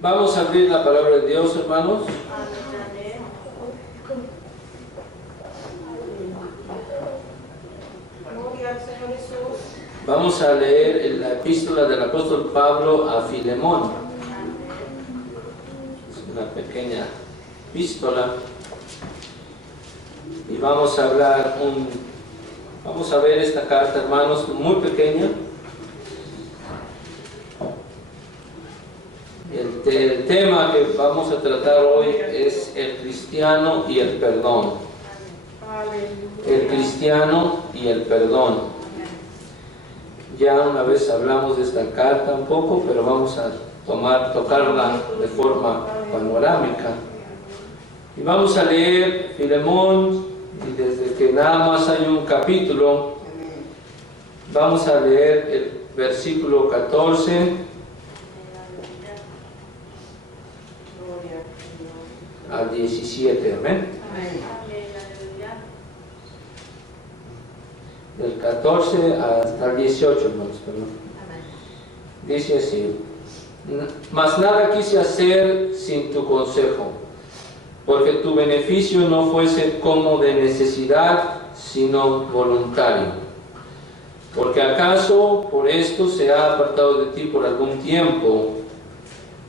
Vamos a abrir la palabra de Dios, hermanos. Vamos a leer la epístola del apóstol Pablo a Filemón. Es una pequeña epístola. Y vamos a ver esta carta, hermanos, muy pequeña. El tema que vamos a tratar hoy es el cristiano y el perdón. El cristiano y el perdón. Ya una vez hablamos de esta carta un poco, pero vamos a tocarla de forma panorámica. Y vamos a leer Filemón, y desde que nada más hay un capítulo, vamos a leer el versículo 14 al 17, amén. Del 14 hasta el 18, hermanos, perdón. Dice así: mas nada quise hacer sin tu consejo, porque tu beneficio no fuese como de necesidad, sino voluntario. Porque acaso por esto se ha apartado de ti por algún tiempo,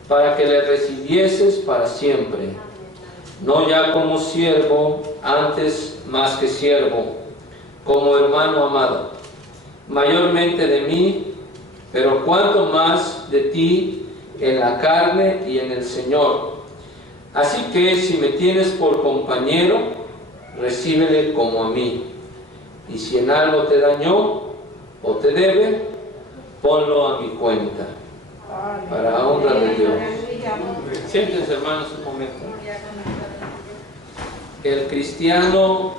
para que le recibieses para siempre, no ya como siervo, antes más que siervo, como hermano amado, mayormente de mí, pero cuanto más de ti en la carne y en el Señor. Así que si me tienes por compañero, recíbele como a mí. Y si en algo te dañó o te debe, ponlo a mi cuenta, para honra de Dios. Siéntense, hermanos, un momento. El cristiano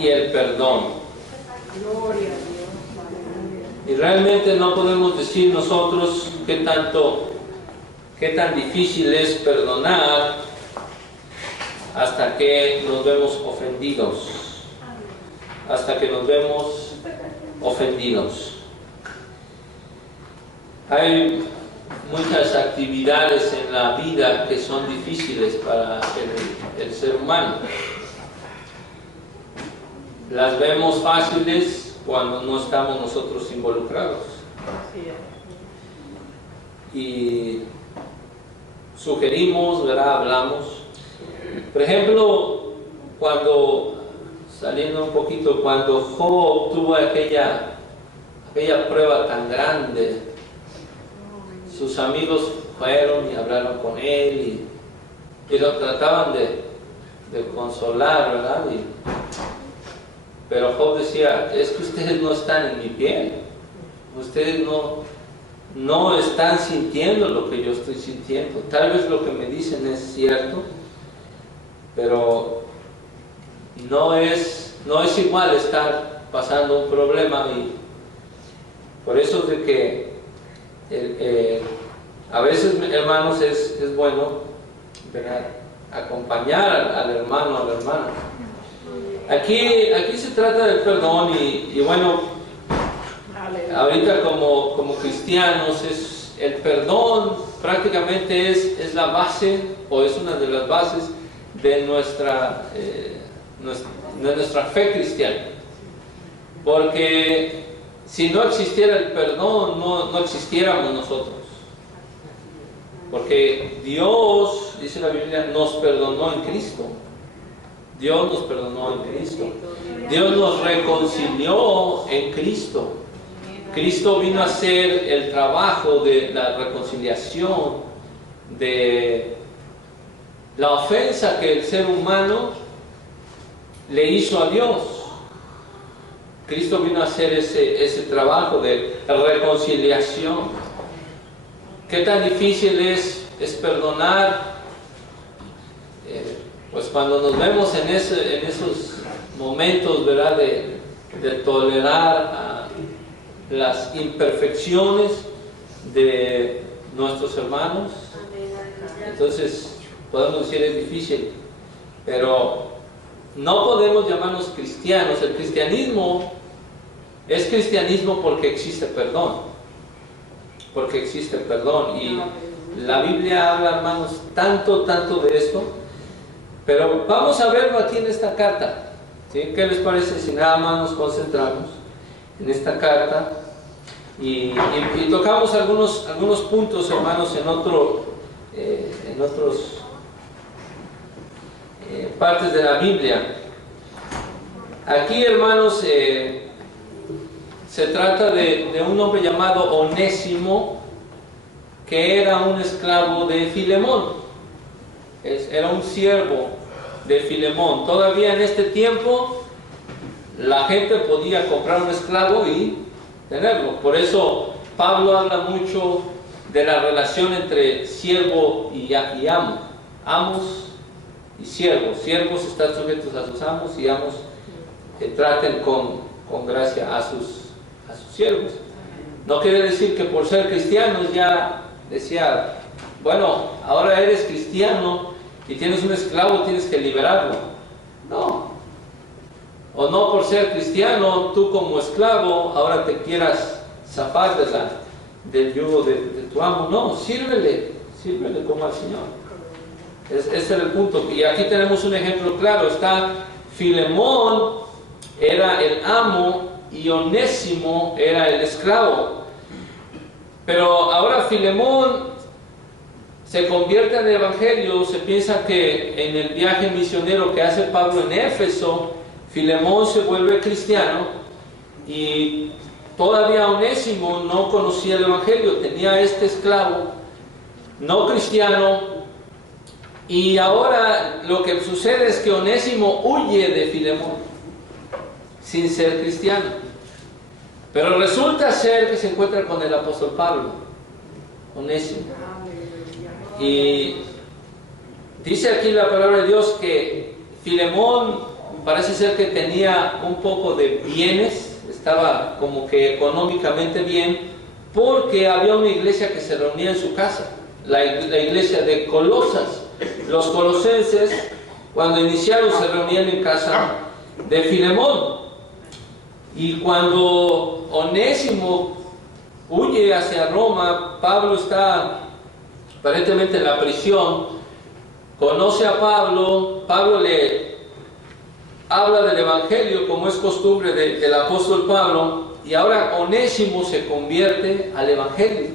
y el perdón. Y realmente no podemos decir nosotros qué tan difícil es perdonar hasta que nos vemos ofendidos. Hasta que nos vemos ofendidos. Hay muchas actividades en la vida que son difíciles para el ser humano. Las vemos fáciles cuando no estamos nosotros involucrados. Y sugerimos, ¿verdad? Hablamos. Por ejemplo, saliendo un poquito, cuando Job tuvo aquella prueba tan grande, sus amigos fueron y hablaron con él y lo trataban de consolar, ¿verdad? Pero Job decía: es que ustedes no están en mi piel, ustedes no están sintiendo lo que yo estoy sintiendo. Tal vez lo que me dicen es cierto, pero no es igual estar pasando un problema. Y por eso es de que a veces, hermanos, es bueno, ¿verdad?, acompañar al hermano, a la hermana. Aquí se trata del perdón y bueno, ahorita como cristianos, el perdón prácticamente es la base, o es una de las bases de nuestra fe cristiana. Porque si no existiera el perdón, no existiéramos nosotros. Porque Dios, dice la Biblia, nos perdonó en Cristo. Dios nos perdonó en Cristo. Dios nos reconcilió en Cristo. Cristo vino a hacer el trabajo de la reconciliación, de la ofensa que el ser humano le hizo a Dios. Cristo vino a hacer ese trabajo de reconciliación. ¿Qué tan difícil es perdonar? Pues cuando nos vemos en esos momentos, ¿verdad?, de tolerar las imperfecciones de nuestros hermanos, entonces podemos decir es difícil, pero no podemos llamarnos cristianos. El cristianismo es cristianismo porque existe perdón. Y La Biblia habla, hermanos, tanto de esto, pero vamos a verlo aquí en esta carta, ¿sí? ¿Qué les parece si nada más nos concentramos en esta carta y tocamos algunos puntos, hermanos, en otros partes de la Biblia? Aquí, hermanos, se trata de un hombre llamado Onésimo, que era un esclavo de Filemón. Era un siervo de Filemón. Todavía en este tiempo la gente podía comprar un esclavo y tenerlo. Por eso Pablo habla mucho de la relación entre siervo y amo. Amos y siervos. Siervos están sujetos a sus amos y amos que traten con gracia a sus siervos. No quiere decir que por ser cristianos ya decía, bueno, ahora eres cristiano y tienes un esclavo, tienes que liberarlo. No. O no por ser cristiano, tú como esclavo, ahora te quieras zafar del yugo de tu amo. No, sírvele como al Señor. Ese era el punto. Y aquí tenemos un ejemplo claro. Está Filemón, era el amo, y Onésimo era el esclavo. Pero ahora Filemón se convierte en el Evangelio. Se piensa que en el viaje misionero que hace Pablo en Éfeso, Filemón se vuelve cristiano, y todavía Onésimo no conocía el Evangelio. Tenía este esclavo no cristiano, y ahora lo que sucede es que Onésimo huye de Filemón sin ser cristiano. Pero resulta ser que se encuentra con el apóstol Pablo, Onésimo. Y dice aquí la palabra de Dios que Filemón parece ser que tenía un poco de bienes, estaba como que económicamente bien, porque había una iglesia que se reunía en su casa, la iglesia de Colosas. Los colosenses, cuando iniciaron, se reunían en casa de Filemón. Y cuando Onésimo huye hacia Roma, Pablo está aparentemente en la prisión, conoce a Pablo, Pablo le habla del Evangelio como es costumbre del apóstol Pablo, y ahora Onésimo se convierte al Evangelio.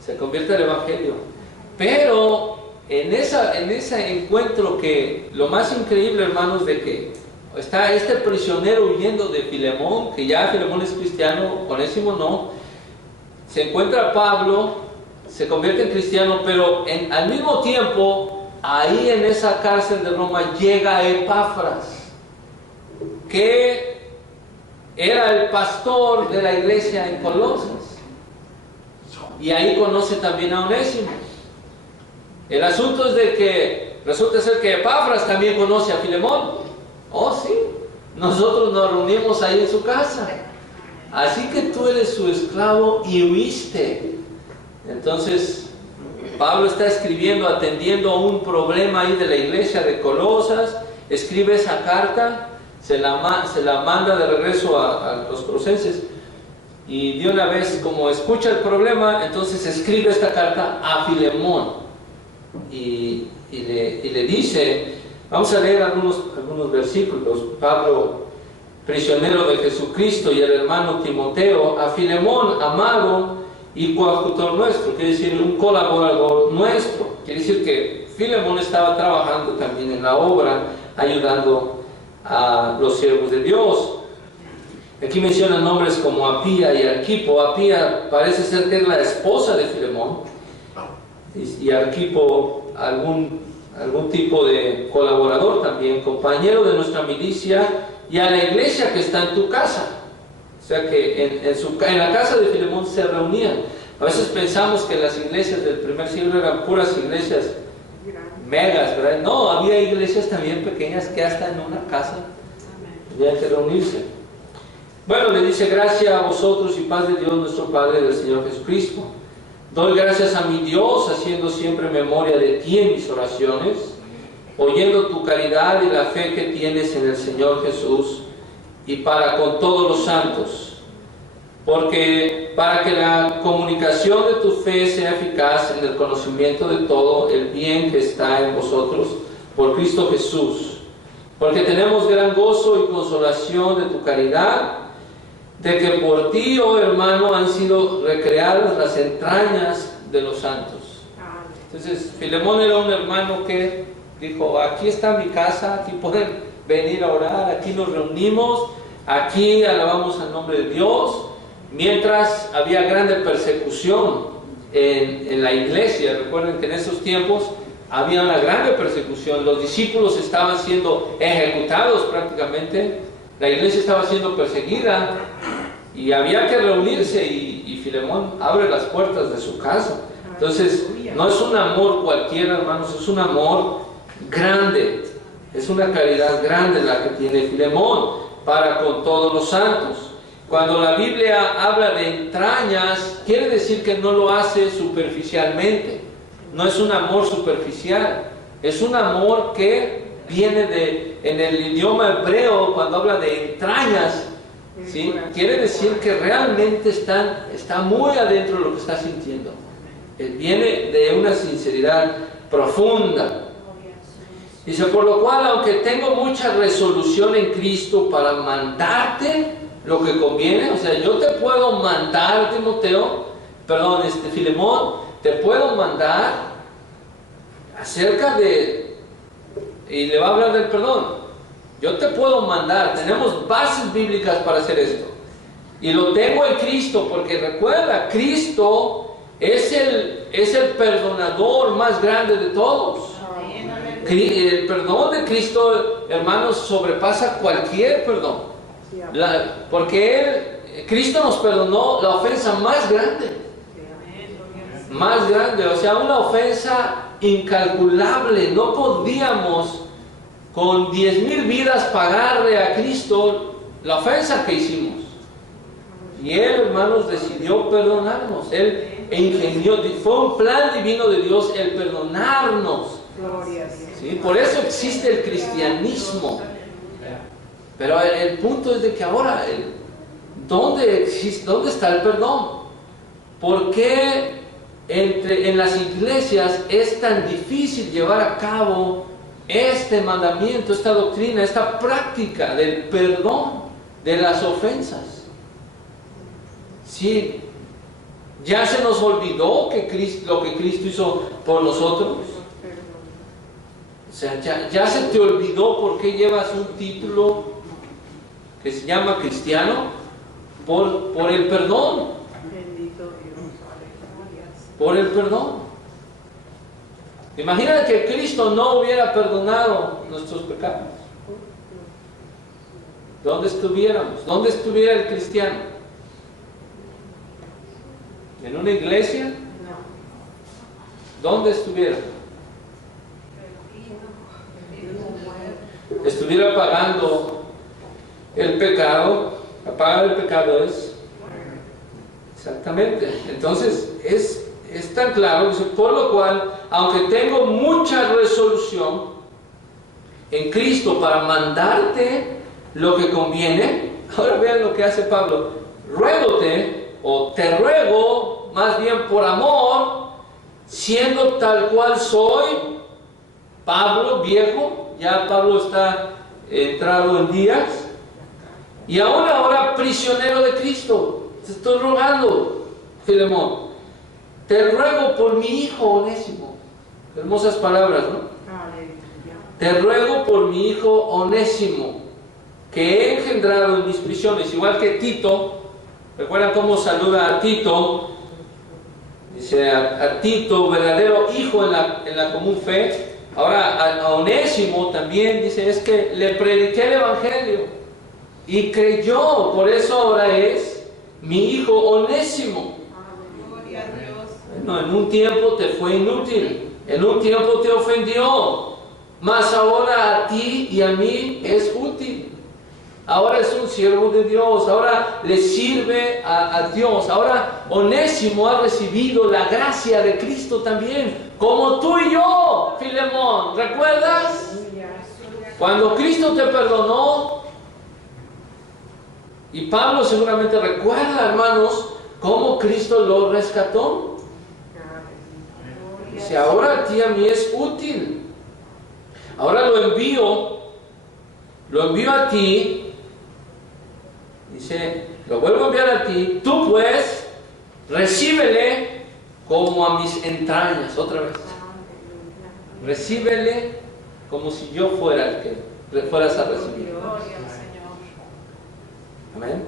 Se convierte al Evangelio. Pero en ese encuentro, que lo más increíble, hermanos, de que está este prisionero huyendo de Filemón, que ya Filemón es cristiano, Onésimo no, se encuentra Pablo, se convierte en cristiano, pero al mismo tiempo, ahí en esa cárcel de Roma llega Epafras, que era el pastor de la iglesia en Colosas, y ahí conoce también a Onésimo. El asunto es de que resulta ser que Epafras también conoce a Filemón. Oh, sí, nosotros nos reunimos ahí en su casa. Así que tú eres su esclavo y huiste. Entonces, Pablo está escribiendo, atendiendo a un problema ahí de la iglesia de Colosas. Escribe esa carta, se la manda de regreso a los colosenses. Y de una vez, como escucha el problema, entonces escribe esta carta a Filemón. Y le dice, vamos a leer algunos versículos. Pablo, prisionero de Jesucristo, y el hermano Timoteo, a Filemón, amado y coautor nuestro, quiere decir un colaborador nuestro. Quiere decir que Filemón estaba trabajando también en la obra, ayudando a los siervos de Dios. Aquí mencionan nombres como Apía y Arquipo. Apía parece ser que es la esposa de Filemón, y Arquipo algún tipo de colaborador también, compañero de nuestra milicia, y a la iglesia que está en tu casa. O sea que en la casa de Filemón se reunían. A veces pensamos que las iglesias del primer siglo eran puras iglesias megas, ¿verdad? No, había iglesias también pequeñas que hasta en una casa tenían que reunirse. Bueno, le dice: gracia a vosotros y paz de Dios nuestro Padre, del Señor Jesucristo. Doy gracias a mi Dios, haciendo siempre memoria de ti en mis oraciones, oyendo tu caridad y la fe que tienes en el Señor Jesús, y para con todos los santos. porque para que la comunicación de tu fe sea eficaz en el conocimiento de todo el bien que está en vosotros por Cristo Jesús, porque tenemos gran gozo y consolación de tu caridad, de que por ti, oh hermano, han sido recreadas las entrañas de los santos. Entonces, Filemón era un hermano que dijo, aquí está mi casa, aquí pueden venir a orar, aquí nos reunimos, aquí alabamos el nombre de Dios, mientras había grande persecución en la iglesia. Recuerden que en esos tiempos había una grande persecución, los discípulos estaban siendo ejecutados prácticamente, la iglesia estaba siendo perseguida y había que reunirse y Filemón abre las puertas de su casa. Entonces, no es un amor cualquiera, hermanos, es un amor grande, es una caridad grande la que tiene Filemón para con todos los santos. Cuando la Biblia habla de entrañas, quiere decir que no lo hace superficialmente, no es un amor superficial, es un amor que viene en el idioma hebreo, cuando habla de entrañas, ¿sí? Quiere decir que realmente está muy adentro de lo que está sintiendo. Viene de una sinceridad profunda. Dice, por lo cual, aunque tengo mucha resolución en Cristo para mandarte lo que conviene, o sea, yo te puedo mandar, Filemón, te puedo mandar acerca de, y le va a hablar del perdón, yo te puedo mandar, tenemos bases bíblicas para hacer esto, y lo tengo en Cristo, porque recuerda, Cristo es el perdonador más grande de todos. El perdón de Cristo, hermanos, sobrepasa cualquier perdón. Porque Cristo nos perdonó la ofensa más grande. Más grande, o sea, una ofensa incalculable. No podíamos con 10,000 vidas pagarle a Cristo la ofensa que hicimos. Y Él, hermanos, decidió perdonarnos. Él ingenió, fue un plan divino de Dios el perdonarnos. ¿Sí? Por eso existe el cristianismo. Pero el punto es de que ahora, ¿dónde está el perdón? ¿Por qué en las iglesias es tan difícil llevar a cabo este mandamiento, esta doctrina, esta práctica del perdón de las ofensas? Sí, ya se nos olvidó lo que Cristo hizo por nosotros. O sea, ya se te olvidó por qué llevas un título que se llama cristiano, por el perdón. Por el perdón. Imagina que Cristo no hubiera perdonado nuestros pecados. ¿Dónde estuviéramos? ¿Dónde estuviera el cristiano? ¿En una iglesia? No. ¿Dónde estuviera? Estuviera pagando el pecado. Pagar el pecado es exactamente. Entonces es tan claro, dice, por lo cual, aunque tengo mucha resolución en Cristo para mandarte lo que conviene, ahora vean lo que hace Pablo. Ruégote, o te ruego, más bien por amor, siendo tal cual soy, Pablo, viejo, ya Pablo está entrado en días, y aún ahora prisionero de Cristo. Te estoy rogando, Filemón, te ruego por mi hijo Onésimo. Hermosas palabras, ¿no? Te ruego por mi hijo Onésimo, que he engendrado en mis prisiones, igual que Tito. ¿Recuerdan cómo saluda a Tito? Dice a Tito, verdadero hijo en la común fe. Ahora a Onésimo también dice, es que le prediqué el evangelio y creyó, por eso ahora es mi hijo Onésimo. Bueno, en un tiempo te fue inútil, en un tiempo te ofendió, mas ahora a ti y a mí es útil. Ahora es un siervo de Dios, ahora le sirve a Dios. Ahora Onésimo ha recibido la gracia de Cristo también, como tú y yo, Filemón. ¿Recuerdas? Cuando Cristo te perdonó, Y Pablo seguramente recuerda, hermanos, cómo Cristo lo rescató. Dice, ahora a ti a mí es útil. Ahora lo envío a ti. Dice, lo vuelvo a enviar a ti. Tú pues, recíbele como a mis entrañas. Otra vez. Recíbele como si yo fuera el que fueras a recibir. Amén.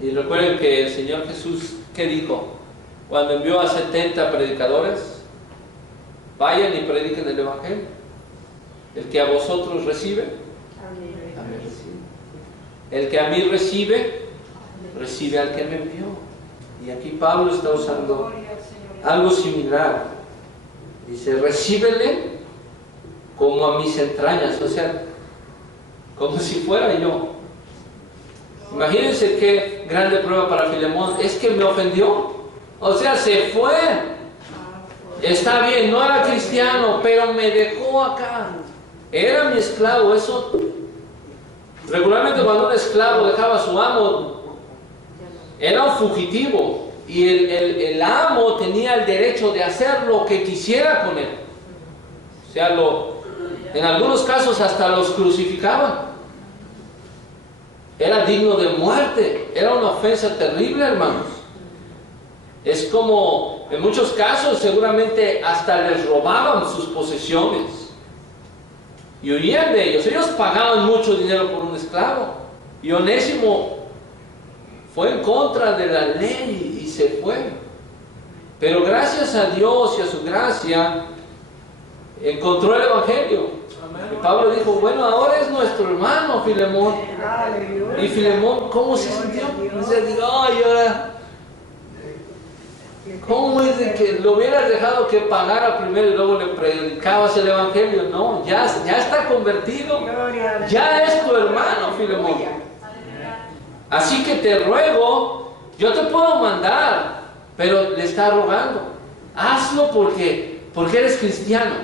Y recuerden que el Señor Jesús, ¿qué dijo? Cuando envió a 70 predicadores, vayan y prediquen el Evangelio. El que a vosotros recibe, a mí recibe. El que a mí recibe, recibe al que me envió. Y aquí Pablo está usando algo similar. Dice, recíbele como a mis entrañas, o sea, como si fuera yo. Imagínense qué grande prueba para Filemón. Es que me ofendió. O sea, se fue. Está bien, no era cristiano, pero me dejó acá. Era mi esclavo. Eso, regularmente cuando un esclavo dejaba a su amo, era un fugitivo. Y el amo tenía el derecho de hacer lo que quisiera con él. O sea, en algunos casos hasta los crucificaban. Era digno de muerte. Era una ofensa terrible, hermanos. Es como, en muchos casos, seguramente hasta les robaban sus posesiones. Y huían de ellos. Ellos pagaban mucho dinero por un esclavo. Y Onésimo fue en contra de la ley y se fue. Pero gracias a Dios y a su gracia, encontró el Evangelio. Y Pablo dijo, bueno, ahora es nuestro hermano Filemón. Y Filemón, ¿cómo se sintió? Dice, ay, ahora, ¿cómo es de que lo hubieras dejado que pagara primero y luego le predicabas el Evangelio? No, ya está convertido. Ya es tu hermano, Filemón. Así que te ruego, yo te puedo mandar, pero le está rogando. Hazlo porque eres cristiano,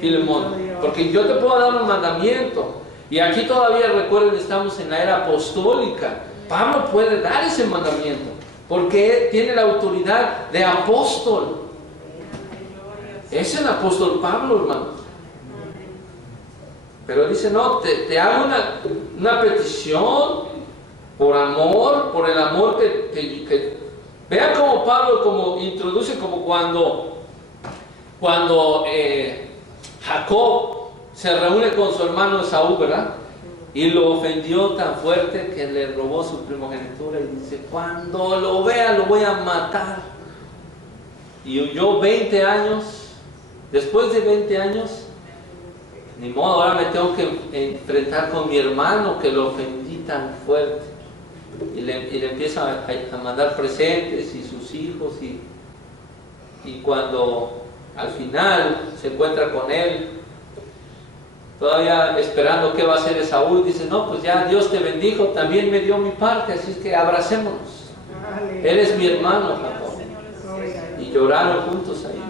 Filemón, porque yo te puedo dar un mandamiento. Y aquí todavía, recuerden, estamos en la era apostólica. Pablo puede dar ese mandamiento porque tiene la autoridad de apóstol. Es el apóstol Pablo, hermano. Pero dice, no, te hago una petición por amor, por el amor que vean cómo Pablo como introduce, como cuando Jacob se reúne con su hermano Esaú, ¿verdad? Y lo ofendió tan fuerte que le robó su primogenitura y dice, cuando lo vea lo voy a matar. Y yo 20 años, después de 20 años, ni modo, ahora me tengo que enfrentar con mi hermano que lo ofendí tan fuerte. Y le empieza a mandar presentes y sus hijos y cuando al final se encuentra con él, todavía esperando qué va a hacer Esaú, dice, no, pues ya Dios te bendijo, también me dio mi parte, así es que abracémonos. Eres mi hermano, Jacob. Y lloraron juntos ahí.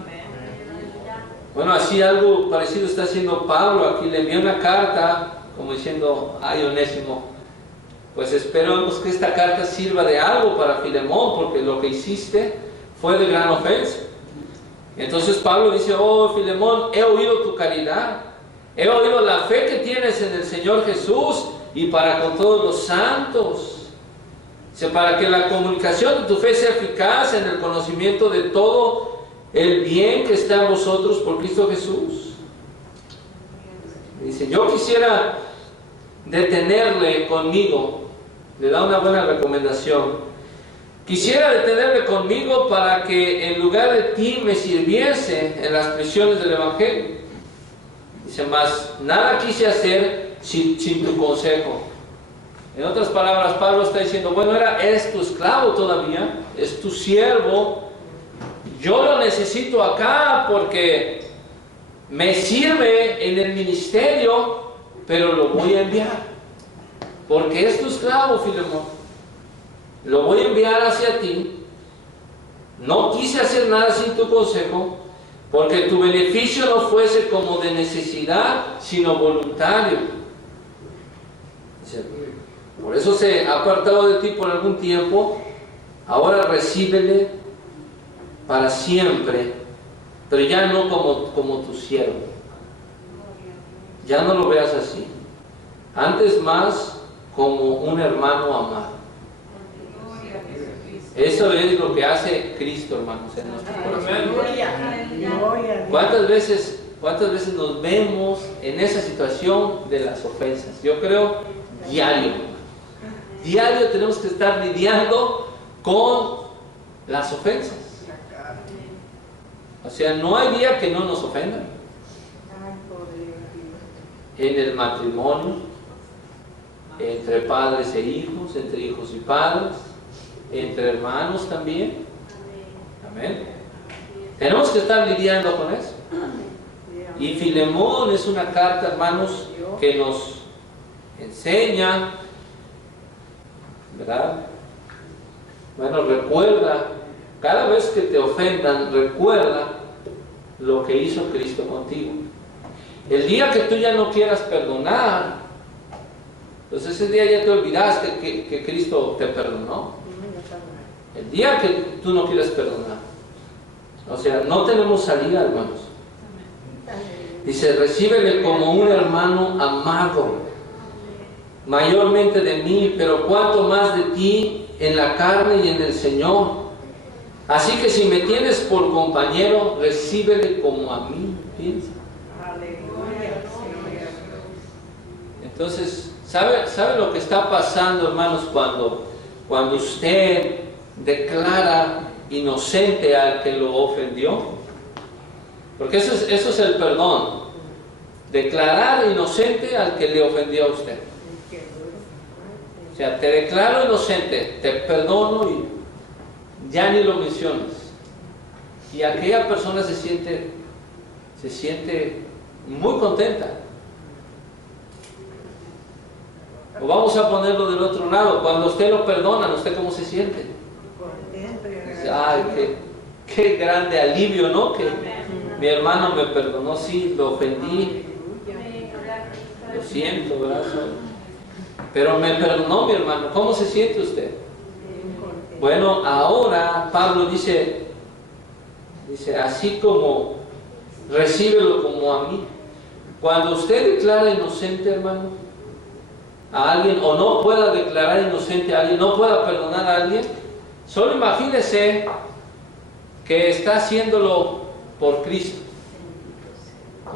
Bueno, así algo parecido está haciendo Pablo. Aquí le envió una carta, como diciendo, ay, Onésimo, pues esperamos que esta carta sirva de algo para Filemón, porque lo que hiciste fue de gran ofensa. Entonces Pablo dice, oh Filemón, he oído tu caridad, he oído la fe que tienes en el Señor Jesús y para con todos los santos. Dice, para que la comunicación de tu fe sea eficaz en el conocimiento de todo el bien que está en vosotros por Cristo Jesús. Dice, yo quisiera detenerle conmigo, le da una buena recomendación. Quisiera detenerle conmigo para que en lugar de ti me sirviese en las prisiones del Evangelio. Dice, más nada quise hacer sin tu consejo. En otras palabras, Pablo está diciendo, bueno, eres tu esclavo todavía, es tu siervo, yo lo necesito acá porque me sirve en el ministerio, pero lo voy a enviar, porque es tu esclavo, Filemón. Lo voy a enviar hacia ti. No quise hacer nada sin tu consejo, porque tu beneficio no fuese como de necesidad, sino voluntario. por eso se ha apartado de ti por algún tiempo, ahora recíbele para siempre, pero ya no como tu siervo. Ya no lo veas así. Antes más como un hermano amado. Eso es lo que hace Cristo, hermanos, en nuestro corazón. ¿Cuántas veces nos vemos en esa situación de las ofensas? Yo creo diario. Diario tenemos que estar lidiando con las ofensas. O sea, no hay día que no nos ofendan. En el matrimonio, entre padres e hijos, entre hijos y padres, entre hermanos también. Amén. Tenemos que estar lidiando con eso. Y Filemón es una carta, hermanos, que nos enseña, ¿verdad? Bueno, recuerda, cada vez que te ofendan, recuerda lo que hizo Cristo contigo. El día que tú ya no quieras perdonar, entonces ese día ya te olvidaste que Cristo te perdonó. El día que tú no quieras perdonar, o sea, no tenemos salida, hermanos. Dice, recíbele como un hermano amado, mayormente de mí, pero cuanto más de ti en la carne y en el Señor. Así que si me tienes por compañero, recíbele como a mí. Piensa. Entonces, ¿sabe lo que está pasando, hermanos, cuando usted declara inocente al que lo ofendió? Porque eso es el perdón. Declarar inocente al que le ofendió a usted. O sea, te declaro inocente, te perdono y ya ni lo mencionas. Y aquella persona se siente muy contenta. O vamos a ponerlo del otro lado. Cuando usted lo perdona, ¿usted cómo se siente? Dice, ay, qué grande alivio, ¿no? Que mi hermano me perdonó, sí, lo ofendí. Lo siento, ¿verdad? Pero me perdonó mi hermano. ¿Cómo se siente usted? Bueno, ahora Pablo dice, así como recíbelo como a mí. Cuando usted declara inocente, hermano, a alguien, o no pueda declarar inocente a alguien, no pueda perdonar a alguien, solo imagínese que está haciéndolo por Cristo.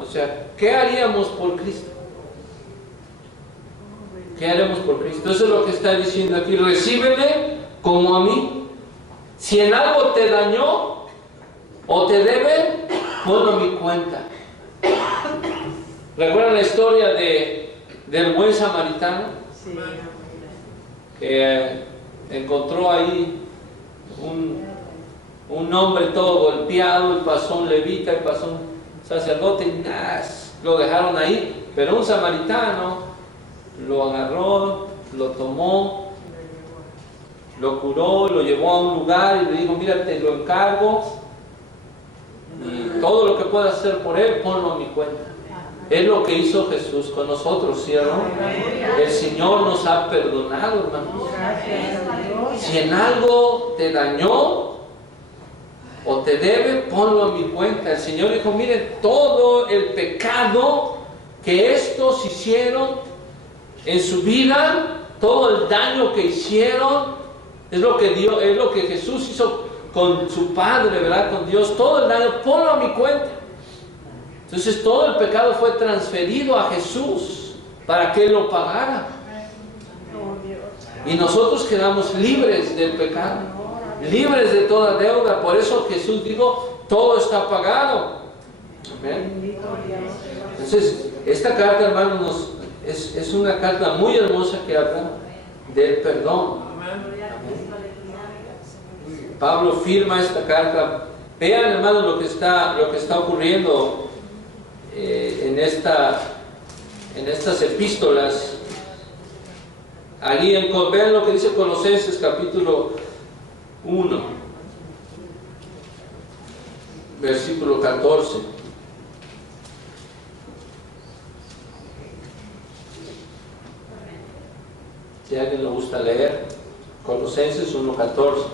O sea, ¿qué haríamos por Cristo? ¿Qué haremos por Cristo? Eso es lo que está diciendo aquí. Recíbele como a mí. Si en algo te dañó o te debe, ponlo a mi cuenta. ¿Recuerdan la historia del buen samaritano? Sí. Que encontró ahí un hombre todo golpeado, y pasó un levita, y pasó un sacerdote, y lo dejaron ahí. Pero un samaritano lo agarró, lo tomó, lo curó, lo llevó a un lugar y le dijo, mira, te lo encargo, y todo lo que puedas hacer por él, ponlo a mi cuenta. Es lo que hizo Jesús con nosotros, ¿cierto? El Señor nos ha perdonado, hermanos. Si en algo te dañó o te debe, ponlo a mi cuenta. El Señor dijo, miren, todo el pecado que estos hicieron en su vida, todo el daño que hicieron, es lo que Jesús hizo con su Padre, ¿verdad? Con Dios, todo el daño, ponlo a mi cuenta. Entonces todo el pecado fue transferido a Jesús para que Él lo pagara. Y nosotros quedamos libres del pecado, libres de toda deuda. Por eso Jesús dijo, todo está pagado. ¿Amén? Entonces, esta carta, hermanos, es una carta muy hermosa que habla del perdón. Pablo firma esta carta. Vean, hermanos, lo que está ocurriendo en estas epístolas. Allí vean lo que dice Colosenses capítulo 1, versículo 14. Si a alguien le gusta leer, Colosenses 1:14.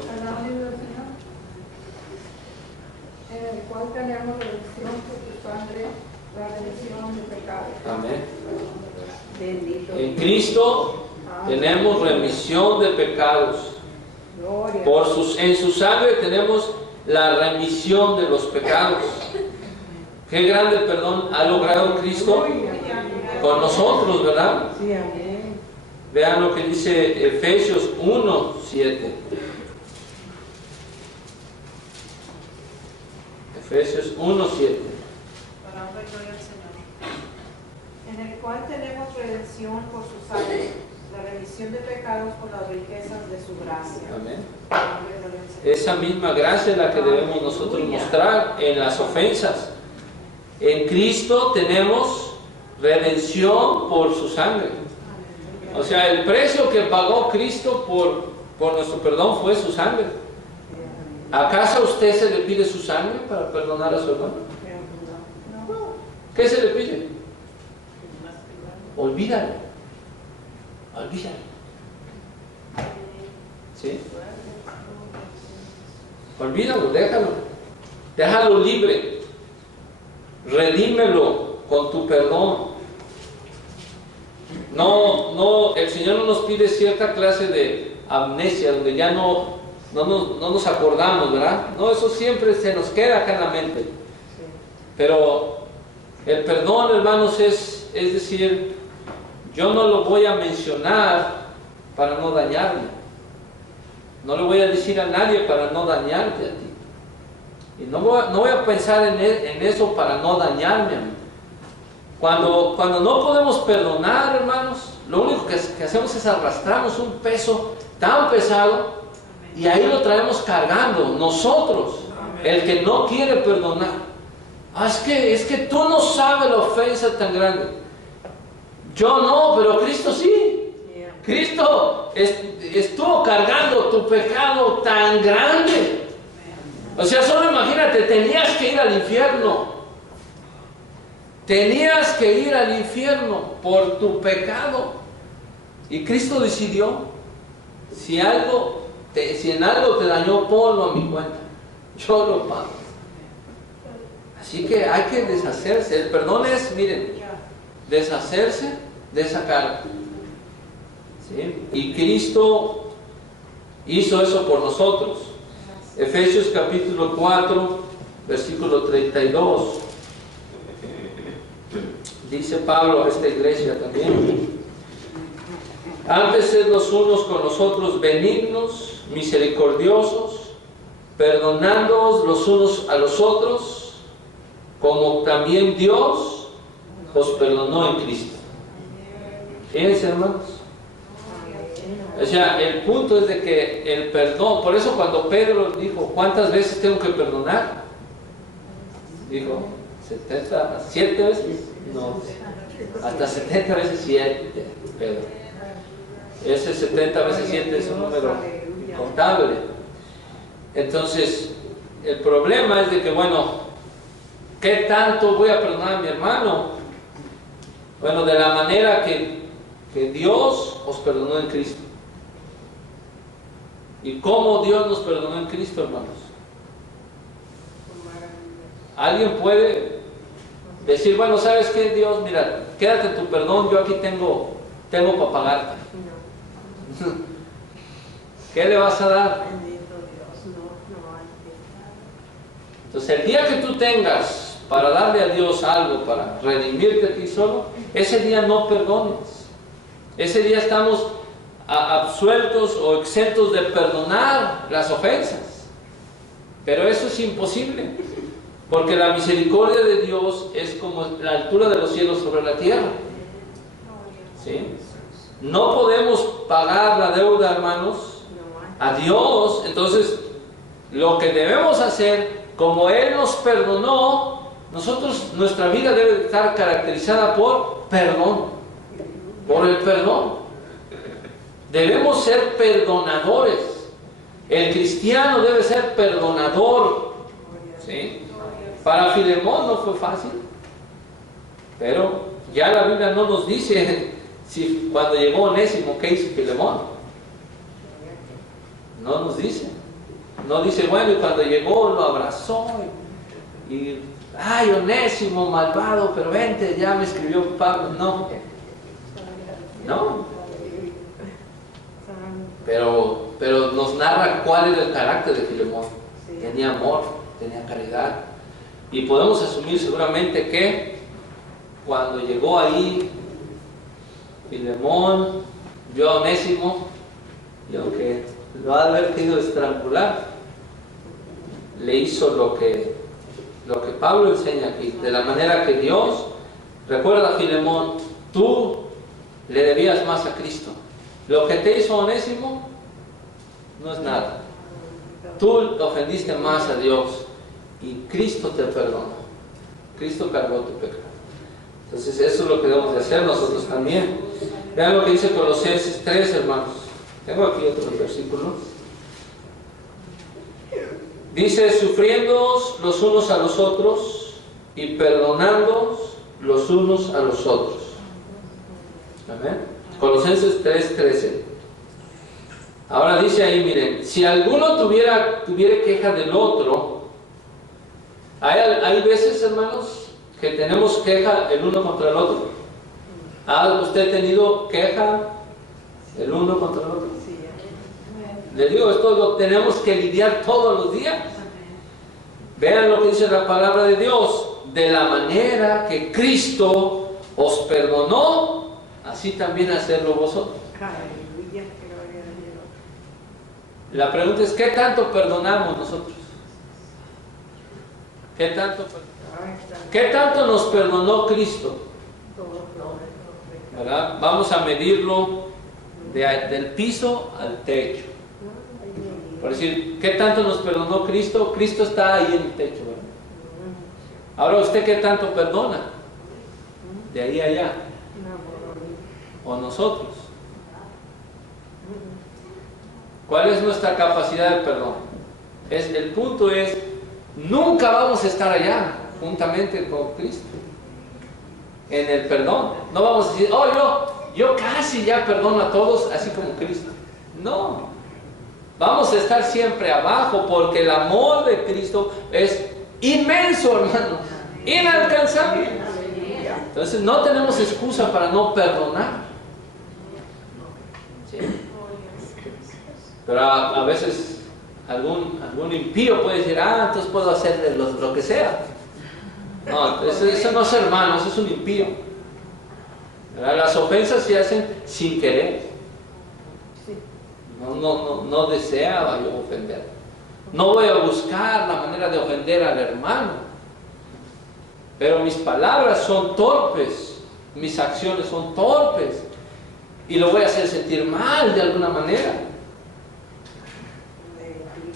En el cual tenemos redención por su sangre, la remisión de pecados. Amén. Bendito. En Cristo tenemos remisión de pecados. Gloria. En su sangre tenemos la remisión de los pecados. Qué grande perdón ha logrado Cristo con nosotros, ¿verdad? Sí, amén. Vean lo que dice Efesios 1:7. Efesios 1:7. Para honra y gloria al Señor. En el cual tenemos redención por su sangre, la remisión de pecados por las riquezas de su gracia. Amén. Para honra y gloria al Señor. Esa misma gracia es la que debemos nosotros mostrar en las ofensas. En Cristo tenemos redención por su sangre. O sea, el precio que pagó Cristo por nuestro perdón fue su sangre. ¿Acaso a usted se le pide su sangre para perdonar a su hermano? ¿Qué se le pide? Olvídalo. Olvídalo. ¿Sí? Olvídalo, déjalo. Déjalo libre. Redímelo con tu perdón. No, el Señor no nos pide cierta clase de amnesia donde ya no nos acordamos, ¿verdad? No, eso siempre se nos queda acá en la mente. Pero el perdón, hermanos, es decir, yo no lo voy a mencionar para no dañarme. No le voy a decir a nadie para no dañarte a ti. Y no voy a pensar en eso para no dañarme a mí. Cuando no podemos perdonar, hermanos, lo único que hacemos es arrastramos un peso tan pesado y ahí lo traemos cargando nosotros, el que no quiere perdonar. Es que tú no sabes la ofensa tan grande. Yo no, pero Cristo sí. Cristo estuvo cargando tu pecado tan grande. O sea, solo imagínate, tenías que ir al infierno. Tenías que ir al infierno por tu pecado. Y Cristo decidió, si en algo te dañó, ponlo a mi cuenta. Yo lo pago. Así que hay que deshacerse. El perdón es, miren, deshacerse de esa carga. ¿Sí? Y Cristo hizo eso por nosotros. Efesios capítulo 4, versículo 32. Dice Pablo a esta iglesia también: antes sed los unos con los otros benignos, misericordiosos, perdonándoos los unos a los otros, como también Dios os perdonó en Cristo. Fíjense, hermanos. O sea, el punto es de que el perdón, por eso cuando Pedro dijo, ¿cuántas veces tengo que perdonar? Dijo, 7 veces. No, hasta 70 veces 7, Pedro. Ese 70 veces 7 es un número incontable. Entonces, el problema es de que, bueno, ¿qué tanto voy a perdonar a mi hermano? Bueno, de la manera que Dios os perdonó en Cristo. ¿Y cómo Dios nos perdonó en Cristo, hermanos? ¿Alguien puede decir, bueno, ¿sabes qué, Dios? Mira, quédate tu perdón, yo aquí tengo para pagarte? ¿Qué le vas a dar? Entonces, el día que tú tengas para darle a Dios algo, para redimirte a ti solo, ese día no perdones. Ese día estamos absueltos o exentos de perdonar las ofensas. Pero eso es imposible, porque la misericordia de Dios es como la altura de los cielos sobre la tierra. ¿Sí? No podemos pagar la deuda, hermanos, a Dios. Entonces, lo que debemos hacer, como Él nos perdonó, nuestra vida debe estar caracterizada por perdón, por el perdón. Debemos ser perdonadores. El cristiano debe ser perdonador. ¿Sí? Para Filemón no fue fácil, pero ya la Biblia no nos dice Si cuando llegó Onésimo, ¿qué hizo Filemón? No nos dice. No dice, bueno, y cuando llegó lo abrazó y ay, Onésimo, malvado, pero vente, ya me escribió Pablo. No. No. Pero nos narra cuál era el carácter de Filemón. Tenía amor, tenía caridad. Y podemos asumir seguramente que cuando llegó ahí Filemón, vio a Onésimo, y aunque lo ha de haber querido estrangular, le hizo lo que Pablo enseña aquí, de la manera que Dios, recuerda, Filemón, tú le debías más a Cristo. Lo que te hizo Onésimo no es nada. Tú ofendiste más a Dios y Cristo te perdonó. Cristo cargó tu pecado. Entonces eso es lo que debemos de hacer nosotros también. Vean lo que dice Colosenses 3, hermanos. Tengo aquí otros versículos. Dice, sufriéndoos los unos a los otros y perdonándoos los unos a los otros. Amén. Colosenses 3:13. Ahora dice ahí, miren, si alguno tuviera queja del otro, hay veces, hermanos, que tenemos queja el uno contra el otro. ¿Ha usted tenido queja el uno contra el otro? Le digo, esto lo tenemos que lidiar todos los días. Vean lo que dice la palabra de Dios. De la manera que Cristo os perdonó, así también hacerlo vosotros. La pregunta es, ¿qué tanto perdonamos nosotros? ¿Qué tanto nos perdonó Cristo? ¿Verdad? Vamos a medirlo del piso al techo. Por decir, ¿qué tanto nos perdonó Cristo? Cristo está ahí en el techo, ¿verdad? Ahora, ¿usted qué tanto perdona? De ahí a allá. ¿O nosotros? ¿Cuál es nuestra capacidad de perdón? El punto es, nunca vamos a estar allá, juntamente con Cristo, en el perdón. No vamos a decir, oh, yo casi ya perdono a todos, así como Cristo. No. Vamos a estar siempre abajo, porque el amor de Cristo es inmenso, hermano, inalcanzable. Entonces no tenemos excusa para no perdonar. ¿Sí? Pero a veces algún impío puede decir, entonces puedo hacerle lo que sea. No, eso no es hermano, eso es un impío. ¿Verdad? Las ofensas se hacen sin querer. No deseaba yo ofender. No voy a buscar la manera de ofender al hermano. Pero mis palabras son torpes, mis acciones son torpes, y lo voy a hacer sentir mal de alguna manera.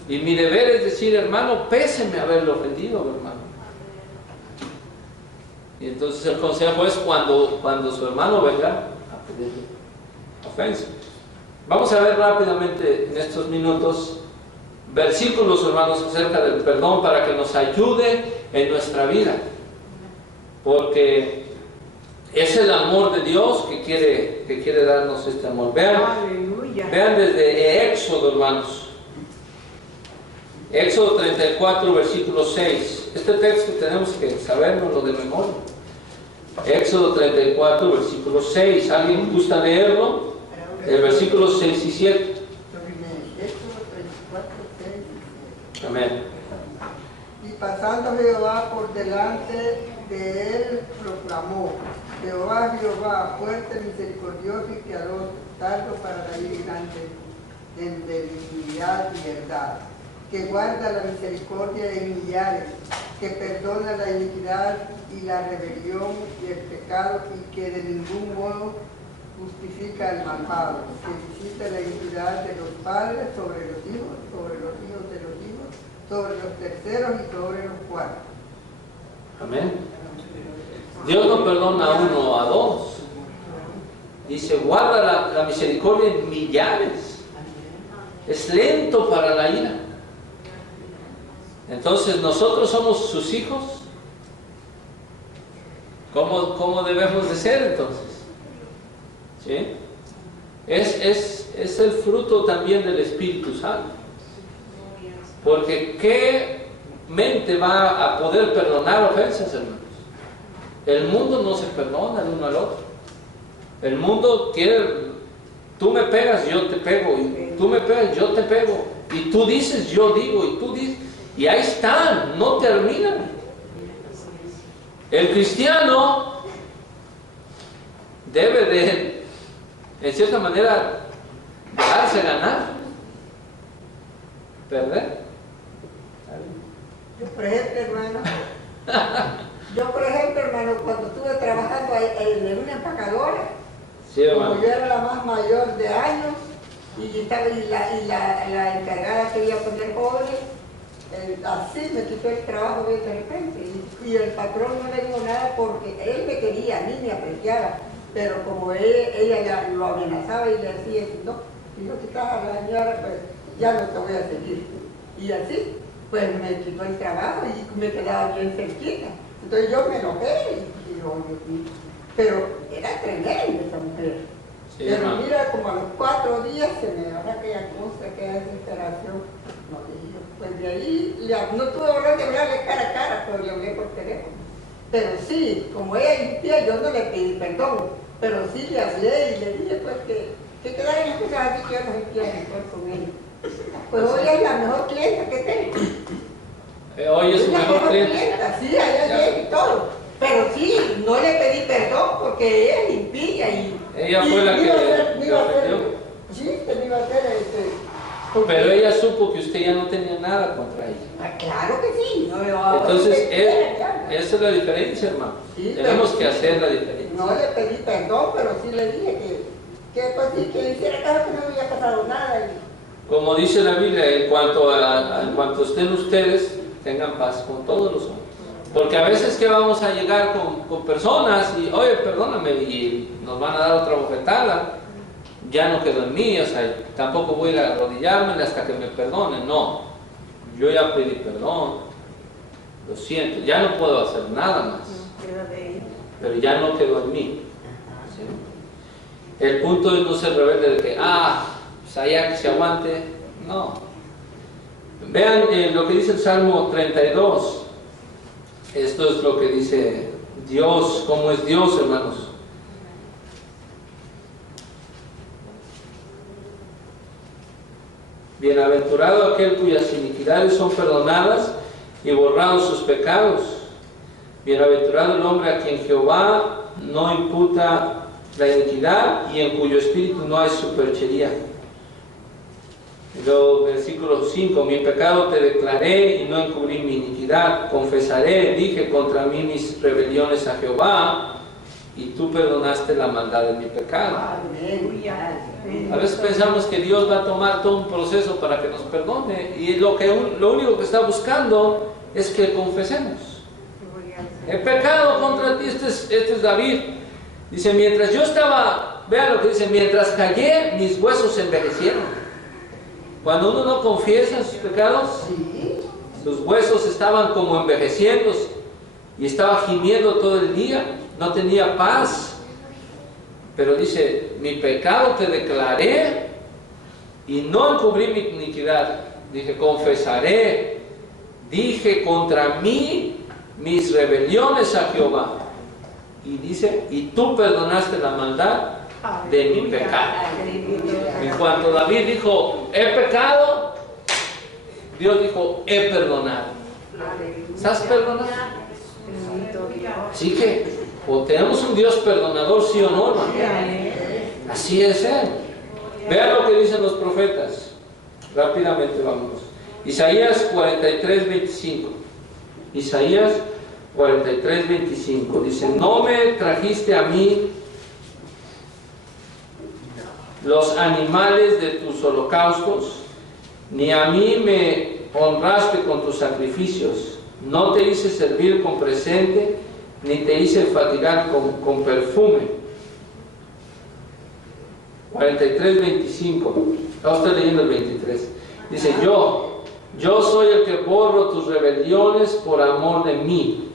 Y mi deber es decir, hermano, péseme haberlo ofendido, hermano. Y entonces el consejo es cuando su hermano venga a pedirle ofensa. Vamos a ver rápidamente en estos minutos versículos, hermanos, acerca del perdón para que nos ayude en nuestra vida. Porque es el amor de Dios que quiere darnos este amor. Vean desde Éxodo, hermanos. Éxodo 34, versículo 6. Este texto tenemos que sabernoslo de memoria. Éxodo 34, versículo 6. ¿Alguien gusta leerlo? El versículo 6 y 7. Amén. Y pasando Jehová por delante de él, proclamó: Jehová, fuerte, misericordioso y piadoso, tardo para la ira y grande en benignidad y verdad, que guarda la misericordia de millares, que perdona la iniquidad y la rebelión y el pecado, y que de ningún modo justifica el malvado, que visita la iniquidad de los padres sobre los hijos de los hijos, sobre los terceros y sobre los cuartos. Amén. Dios no perdona a uno o a dos. Dice, guarda la misericordia en millares. Es lento para la ira. Entonces, nosotros somos sus hijos. ¿Cómo debemos de ser entonces? ¿Sí? Es el fruto también del Espíritu Santo. Porque ¿qué mente va a poder perdonar ofensas, hermanos? El mundo no se perdona el uno al otro. El mundo quiere, tú me pegas, yo te pego, y tú me pegas, yo te pego, y tú dices, yo digo, y tú dices, y ahí están, no terminan. El cristiano debe de, en cierta manera, dejarse ganar, perder. Yo, por ejemplo, hermano, cuando estuve trabajando en una empacadora, Sí, como yo era la más mayor de años, y la encargada quería poner jóvenes, así me quitó el trabajo de repente. Y el patrón no le dijo nada porque él me quería, a mí me apreciaba, pero como ella lo amenazaba y le decía, no, si no quitas a la señora, pues ya no te voy a seguir. Y así, pues me quitó el trabajo y me quedaba bien cerquita. Entonces yo me enojé y pero era tremenda esa mujer. Sí, pero hermano. mira, como a los 4 días se me dio aquella cosa, aquella desesperación. No, y yo, pues de ahí, no tuve valor de hablarle cara a cara, pero le hablé por teléfono. Pero sí, como ella impía, yo no le pedí perdón, pero sí le hablé y le dije pues que quedaran las cosas así, que yo no sentía mejor con ella. Pues hoy es la mejor clienta que tengo. Hoy es su la mejor cliente. clienta, sí, allá viene y todo. Pero sí, no le pedí perdón porque ella es impía y... Ella fue la que me ofendió. Sí, que me iba a hacer porque- Pero ella supo que usted ya no tenía nada contra ella. Ah, claro que sí. No, Entonces, ella esa es la diferencia, hermano. Sí, Tenemos pero- que hacer la diferencia. no le pedí perdón, pero sí le dije que pues sí, que hiciera caso que no había pasado nada. Como dice la Biblia, en cuanto estén ustedes, tengan paz con todos los hombres. Porque a veces que vamos a llegar con personas y, oye, perdóname, y nos van a dar otra bofetada, ya no quedó en mí, o sea, tampoco voy a ir a arrodillarme hasta que me perdonen, no. Yo ya pedí perdón, lo siento, ya no puedo hacer nada más, pero ya no quedó en mí. ¿Sí? El punto es no ser rebelde de que, pues allá que se aguante, no. Vean lo que dice el Salmo 32. Esto es lo que dice Dios, cómo es Dios, hermanos. Bienaventurado aquel cuyas iniquidades son perdonadas y borrados sus pecados. Bienaventurado el hombre a quien Jehová no imputa la iniquidad y en cuyo espíritu no hay superchería. Luego, versículo 5, mi pecado te declaré y no encubrí mi iniquidad, confesaré, dije contra mí mis rebeliones a Jehová, y tú perdonaste la maldad de mi pecado. A veces pensamos que Dios va a tomar todo un proceso para que nos perdone, y lo único que está buscando es que confesemos. He pecado contra ti, este es David. Dice, mientras yo estaba, vean lo que dice, mientras callé, mis huesos se envejecieron. Cuando uno no confiesa sus pecados, sus huesos estaban como envejeciendo y estaba gimiendo todo el día, no tenía paz. Pero dice, mi pecado te declaré y no encubrí mi iniquidad. Dije, confesaré, dije contra mí mis rebeliones a Jehová. Y dice, y tú perdonaste la maldad de mi pecado. En cuanto David dijo, he pecado, Dios dijo, he perdonado. ¿Estás perdonado? Así que, o tenemos un Dios perdonador, sí o no, hermano. Así es Él. Vean lo que dicen los profetas. Rápidamente vamos. Isaías 43, 25. Isaías 43, 25. Dice, no me trajiste a mí los animales de tus holocaustos, ni a mí me honraste con tus sacrificios. No te hice servir con presente, ni te hice fatigar con perfume. 43, 25. Ahora estoy leyendo el 23. Dice, yo soy el que borro tus rebeliones por amor de mí,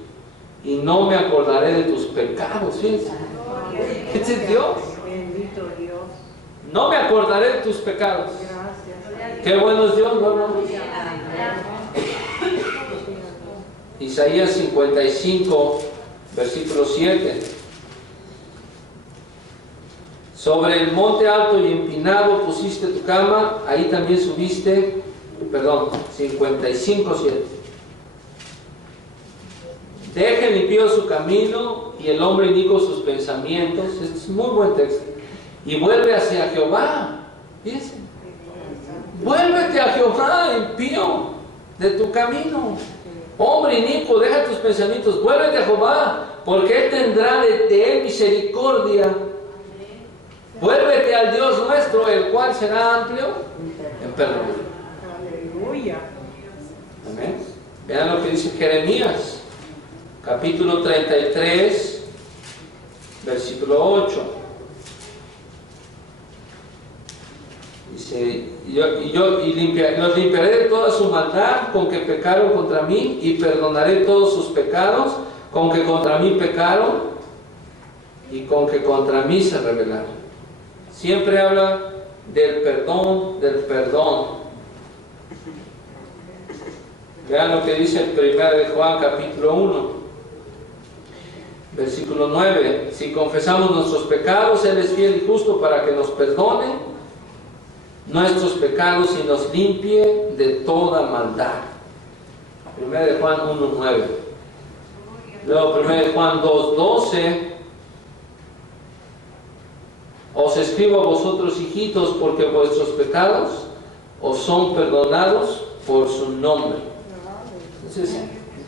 y no me acordaré de tus pecados. Fíjense. Este es Dios. no me acordaré de tus pecados. Gracias. Qué bueno es Dios, ¿no, hermanos? Isaías 55, versículo 7. Sobre el monte alto y empinado pusiste tu cama, ahí también subiste, 55, 7. Deja el impío su camino y el hombre inicuo sus pensamientos. Este es muy buen texto. Y vuelve hacia Jehová. Fíjense. Vuélvete a Jehová, impío, de tu camino. Hombre inicuo, deja tus pensamientos, vuélvete a Jehová, porque Él tendrá de él misericordia. Vuélvete al Dios nuestro, el cual será amplio en perdón. Aleluya. Amén. Vean lo que dice Jeremías, capítulo 33, versículo 8. Dice, los limpiaré de toda su maldad con que pecaron contra mí, y perdonaré todos sus pecados con que contra mí pecaron y con que contra mí se rebelaron. Siempre habla del perdón, del perdón. Vean lo que dice el 1 de Juan, capítulo 1, versículo 9. Si confesamos nuestros pecados, Él es fiel y justo para que nos perdone nuestros pecados y nos limpie de toda maldad. 1 de Juan 1:9. Luego 1 de Juan 2:12. Os escribo a vosotros, hijitos, porque vuestros pecados os son perdonados por su nombre. Entonces,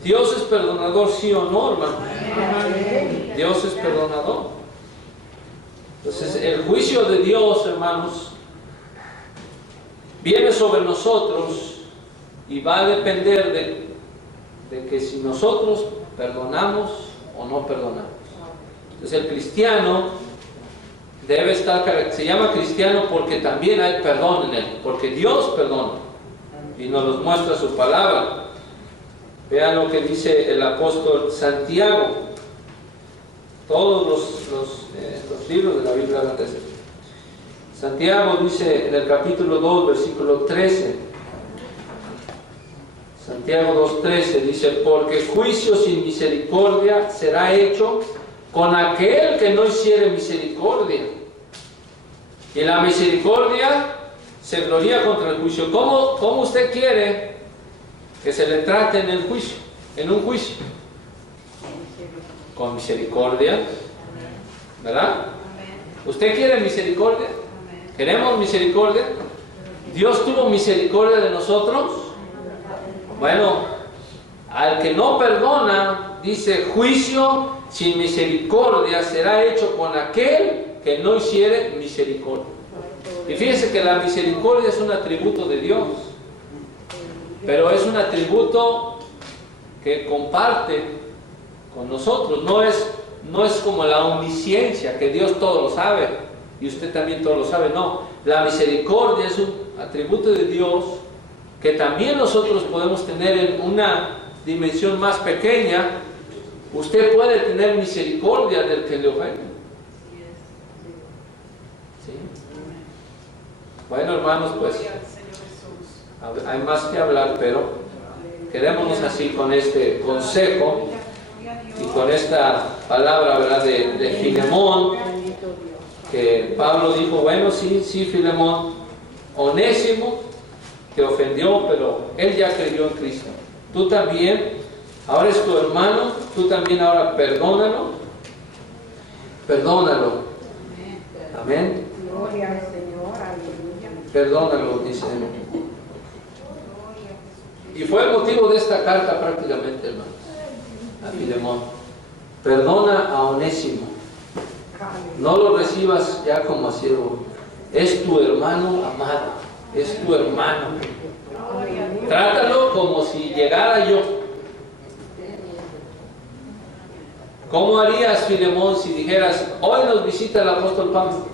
Dios es perdonador, sí o no, hermano. Dios es perdonador. Entonces, el juicio de Dios, hermanos, viene sobre nosotros y va a depender de que si nosotros perdonamos o no perdonamos. Entonces, el cristiano debe estar, se llama cristiano porque también hay perdón en él, porque Dios perdona y nos los muestra su palabra. Vean lo que dice el apóstol Santiago. Todos los libros de la Biblia hablan de eso. Santiago dice en el capítulo 2, versículo 13. Santiago 2:13 dice: porque juicio sin misericordia será hecho con aquel que no hiciere misericordia. Y la misericordia se gloría contra el juicio. ¿Cómo usted quiere que se le trate en el juicio? En un juicio. Con misericordia. ¿Verdad? ¿Usted quiere misericordia? ¿Queremos misericordia? ¿Dios tuvo misericordia de nosotros? Bueno, al que no perdona, dice, juicio sin misericordia será hecho con aquel que no hiciere misericordia. Y fíjense que la misericordia es un atributo de Dios, pero es un atributo que comparte con nosotros. No es como la omnisciencia, que Dios todo lo sabe y usted también todo lo sabe. No, la misericordia es un atributo de Dios que también nosotros podemos tener en una dimensión más pequeña. Usted puede tener misericordia del que le ofende. ¿Sí? Bueno, hermanos, pues hay más que hablar, pero quedémonos así con este consejo y con esta palabra, ¿verdad?, de Filemón, que Pablo dijo, bueno, sí, Filemón, Onésimo te ofendió, pero él ya creyó en Cristo. Tú también, ahora es tu hermano, tú también ahora perdónalo. Amén. Gloria al Señor, aleluya. Perdónalo, dice él. Y fue el motivo de esta carta prácticamente, hermanos, a Filemón. Perdona a Onésimo. No lo recibas ya como siervo. Es tu hermano amado. Es tu hermano. Trátalo como si llegara yo. ¿Cómo harías, Filemón, si dijeras, hoy nos visita el apóstol Pablo?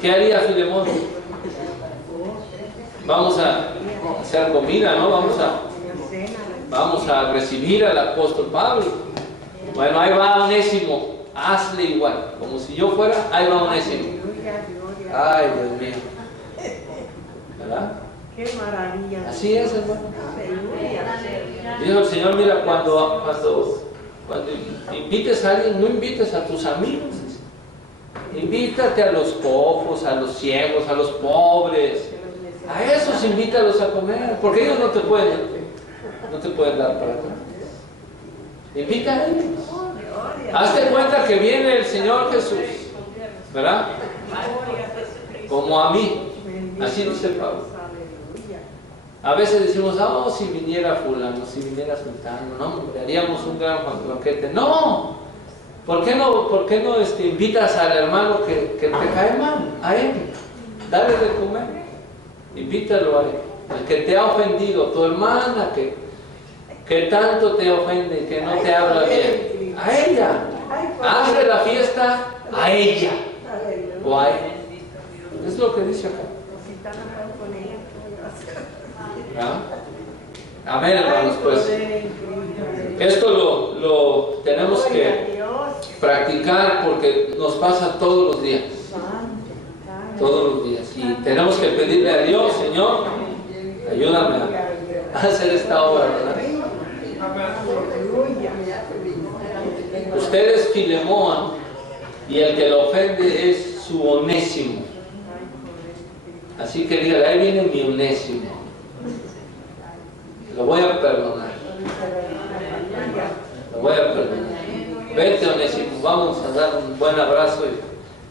¿Qué haría Filemón? Vamos a hacer comida, ¿no? Vamos a recibir al apóstol Pablo. Bueno, ahí va Onésimo. Hazle igual. Como si yo fuera, ahí va Onésimo. Ay, Dios mío. ¿Verdad? Qué maravilla. Así es, hermano. Aleluya. Dijo el Señor, mira, cuando invites a alguien, no invites a tus amigos. Invítate a los cojos, a los ciegos, a los pobres. A esos invítalos a comer, porque ellos no te pueden dar para atrás. Invita a ellos. Hazte cuenta que viene el Señor Jesús, ¿verdad? Como a mí. Así dice Pablo. A veces decimos, oh, si viniera fulano, si viniera sultano, no, haríamos un gran banquete. No, ¿por qué no invitas al hermano que te cae mal? A él, dale de comer, invítalo a él. El que te ha ofendido, tu hermana que tanto te ofende, que no te habla bien, a ella. Hazle la fiesta a ella o a él. Es lo que dice acá. ¿Ah? Amén, hermanos, pues esto lo tenemos que practicar porque nos pasa todos los días. Todos los días. Y tenemos que pedirle a Dios, Señor, ayúdame a hacer esta obra, ¿verdad? Usted es Filemón y el que lo ofende es su Onésimo. Así que dígale, ahí viene mi Onésimo. Lo voy a perdonar. Lo voy a perdonar. Vete, Onésimo, vamos a dar un buen abrazo y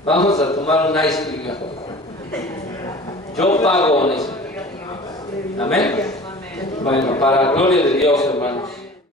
vamos a tomar un ice cream mejor. Yo pago, Onésimo. Amén. Bueno, para la gloria de Dios, hermanos.